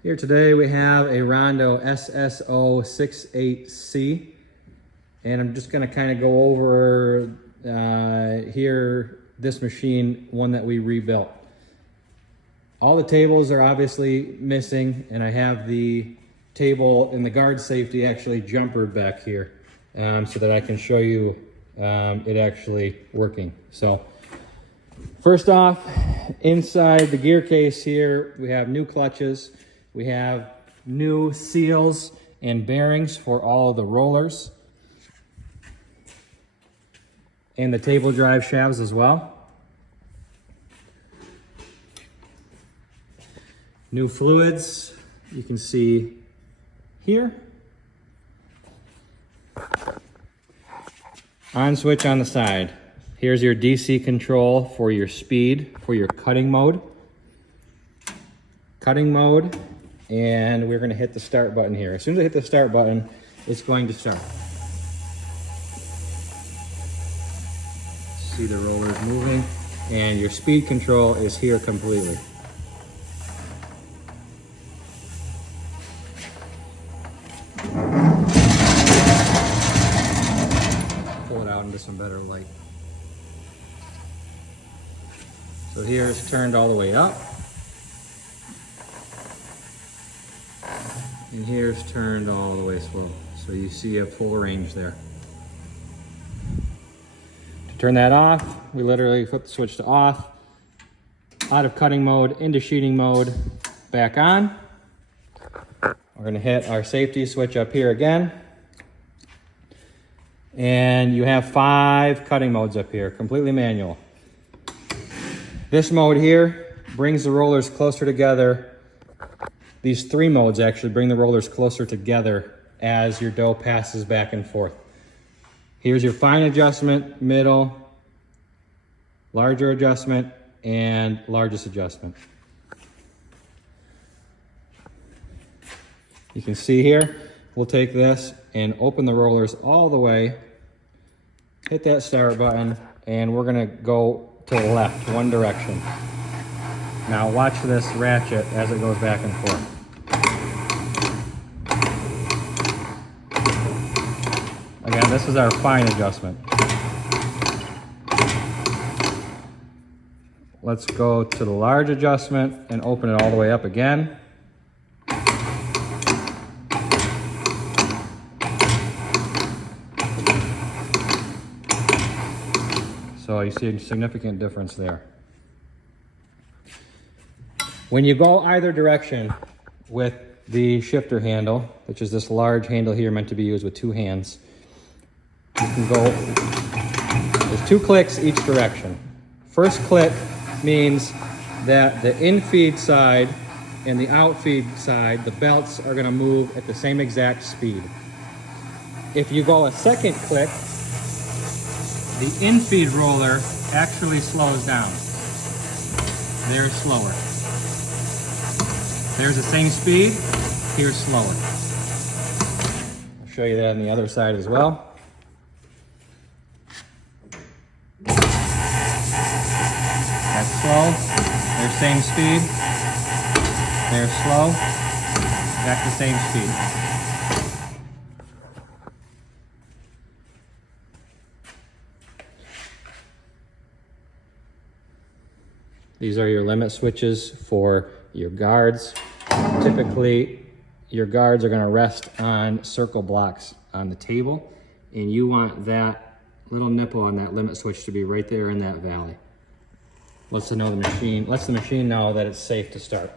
Here today we have a Rondo SSO68C, and I'm just going to kind of go over here this machine, one that we rebuilt. All the tables are obviously missing, and I have the table in the guard safety actually jumpered back here so that I can show you it actually working. So first off, inside the gear case here, we have new clutches. We have new seals and bearings for all of the rollers and the table drive shafts as well. New fluids, you can see here. On switch on the side. Here's your DC control for your speed, for your cutting mode. Cutting mode, and we're going to hit the start button here. As soon as I hit the start button, it's going to start. See the rollers moving, and your speed control is here completely. Pull it out into some better light. So here it's turned all the way up. And here's turned all the way slow. So you see a full range there. To turn that off, we literally flip the switch to off, out of cutting mode, into sheeting mode, back on. We're gonna hit our safety switch up here again. And you have 5 cutting modes up here, completely manual. This mode here brings the rollers closer together. These 3 modes actually bring the rollers closer together as your dough passes back and forth. Here's your fine adjustment, middle, larger adjustment, and largest adjustment. You can see here, we'll take this and open the rollers all the way, hit that start button, and we're gonna go to the left, one direction. Now watch this ratchet as it goes back and forth. Again, this is our fine adjustment. Let's go to the large adjustment and open it all the way up again. So you see a significant difference there. When you go either direction with the shifter handle, which is this large handle here meant to be used with 2 hands, you can go, there's 2 clicks each direction. First click means that the in-feed side and the out-feed side, the belts are gonna move at the same exact speed. If you go a second click, the in-feed roller actually slows down. There's slower. There's the same speed, here's slower. I'll show you that on the other side as well. That's slow, there's same speed, there's slow, back to same speed. These are your limit switches for your guards. Typically, your guards are gonna rest on circle blocks on the table, and you want that little nipple on that limit switch to be right there in that valley. Lets the machine know that it's safe to start.